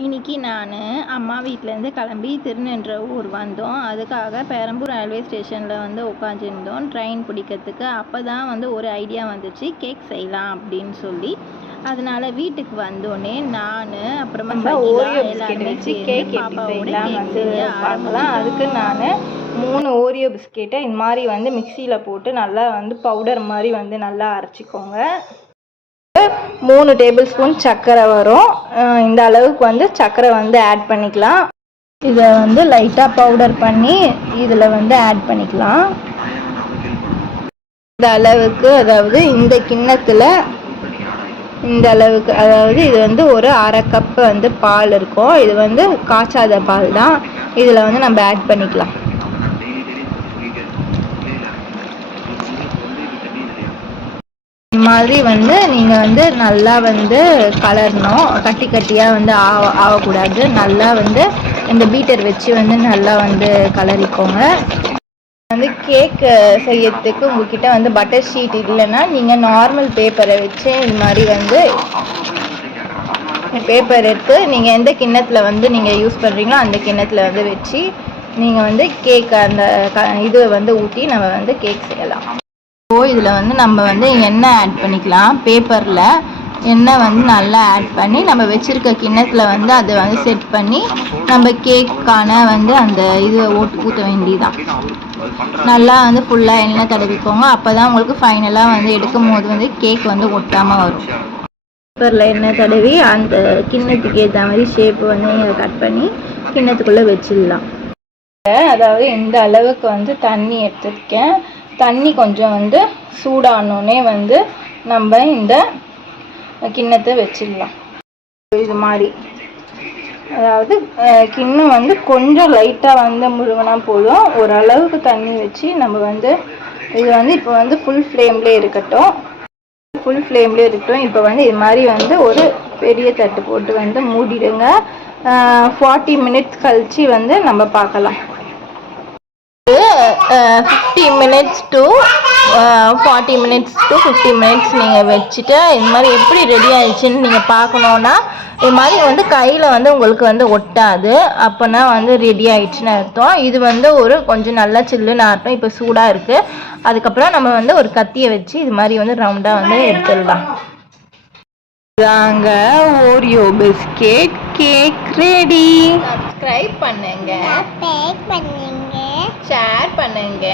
இன்னைக்கு நான் அம்மா வீட்டிலேருந்து கிளம்பி திருநின்றவூர் வந்தோம். அதுக்காக பெரம்பூர் ரயில்வே ஸ்டேஷனில் வந்து உட்காந்துருந்தோம் ட்ரெயின் பிடிக்கிறதுக்கு. அப்போ தான் வந்து ஒரு ஐடியா வந்துச்சு, கேக் செய்யலாம் அப்படின்னு சொல்லி. அதனால் வீட்டுக்கு வந்தோடனே நான் அப்புறமா ஓரியோ பிஸ்கெட் வச்சு கேக் எப்படி செய்யலாம் வந்து பார்க்கலாம். அதுக்கு நான் 3 ஓரியோ பிஸ்கெட்டை இந்த மாதிரி வந்து மிக்சியில் போட்டு நல்லா வந்து பவுடர் மாதிரி வந்து நல்லா அரைச்சிக்கோங்க. 3 டேபிள் ஸ்பூன் சர்க்கரை வரும். இந்த அளவுக்கு வந்து சர்க்கரை வந்து ஆட் பண்ணிக்கலாம். இதை வந்து லைட்டாக பவுடர் பண்ணி இதில் வந்து ஆட் பண்ணிக்கலாம். இந்த அளவுக்கு, அதாவது இந்த கிண்ணத்தில் இந்த அளவுக்கு, அதாவது இது வந்து ஒரு அரை கப்பு வந்து பால் இருக்கும். இது வந்து காய்ச்சாத பால் தான். இதில் வந்து நம்ம ஆட் பண்ணிக்கலாம். இந்த மாதிரி வந்து நீங்கள் வந்து நல்லா வந்து கலரணும். கட்டி கட்டியாக வந்து ஆகக்கூடாது. நல்லா வந்து இந்த பீட்டர் வச்சு வந்து நல்லா வந்து கலரிக்கோங்க. வந்து கேக் செய்யறதுக்கு உங்ககிட்ட வந்து பட்டர் ஷீட் இல்லைன்னா நீங்கள் நார்மல் பேப்பரை வச்சு இது மாதிரி வந்து பேப்பர் எடுத்து நீங்கள் எந்த கிண்ணத்தில் வந்து நீங்கள் யூஸ் பண்ணுறீங்களோ அந்த கிண்ணத்தில் வந்து வச்சு நீங்கள் வந்து கேக் அந்த இது வந்து ஊற்றி நம்ம வந்து கேக் செய்யலாம். இதில் வந்து நம்ம வந்து எண்ணெய் ஆட் பண்ணிக்கலாம். பேப்பரில் எண்ணெய் வந்து நல்லா ஆட் பண்ணி நம்ம வச்சுருக்க கிண்ணத்தில் வந்து அதை வந்து செட் பண்ணி நம்ம கேக்கான வந்து அந்த இது ஊற்ற வேண்டியதான். நல்லா வந்து ஃபுல்லாக எண்ணெய் தடவிக்கோங்க. அப்போ தான் உங்களுக்கு ஃபைனலாக வந்து எடுக்கும் போது வந்து கேக் வந்து ஒட்டாமல் வரும். பேப்பரில் எண்ணெய் தடவி அந்த கிண்ணத்துக்கு ஏற்ற மாதிரி ஷேப்பு வந்து நீங்கள் கட் பண்ணி கிண்ணத்துக்குள்ளே வச்சிடலாம். அதாவது இந்த அளவுக்கு வந்து தண்ணி எடுத்துருக்கேன். தண்ணி கொஞ்சம் வந்து சூடானோடனே வந்து நம்ம இந்த கிண்ணத்தை வச்சிடலாம். இது மாதிரி, அதாவது கிண்ணம் வந்து கொஞ்சம் லைட்டாக வந்து முழுகினா போதும். ஓரளவுக்கு தண்ணி வச்சு நம்ம வந்து இது வந்து இப்போ வந்து ஃபுல் ஃப்ளேம்லேயே இருக்கட்டும். இப்போ வந்து இது மாதிரி வந்து ஒரு பெரிய தட்டு போட்டு வந்து மூடிடுங்க. 40 மினிட்ஸ் கழித்து வந்து நம்ம பார்க்கலாம். 50 minutes to 40 minutes to 50 minutes நீங்கள் வச்சுட்டு இது மாதிரி எப்படி ரெடி ஆயிடுச்சுன்னு நீங்கள் பார்க்கணுன்னா இது மாதிரி வந்து கையில் வந்து உங்களுக்கு வந்து ஒட்டாது. அப்போனா வந்து ரெடி ஆயிடுச்சுன்னு அர்த்தம். இது வந்து ஒரு கொஞ்சம் நல்லா சில்லுன்னு ஆகட்டும். இப்போ சூடாக இருக்குது. அதுக்கப்புறம் நம்ம வந்து ஒரு கத்தியை வச்சு இது மாதிரி வந்து ரவுண்டாக வந்து எடுத்துடலாம். இதாங்க Oreo biscuit cake ready. Subscribe பண்ணுங்க, ஷேர் பண்ணுங்க.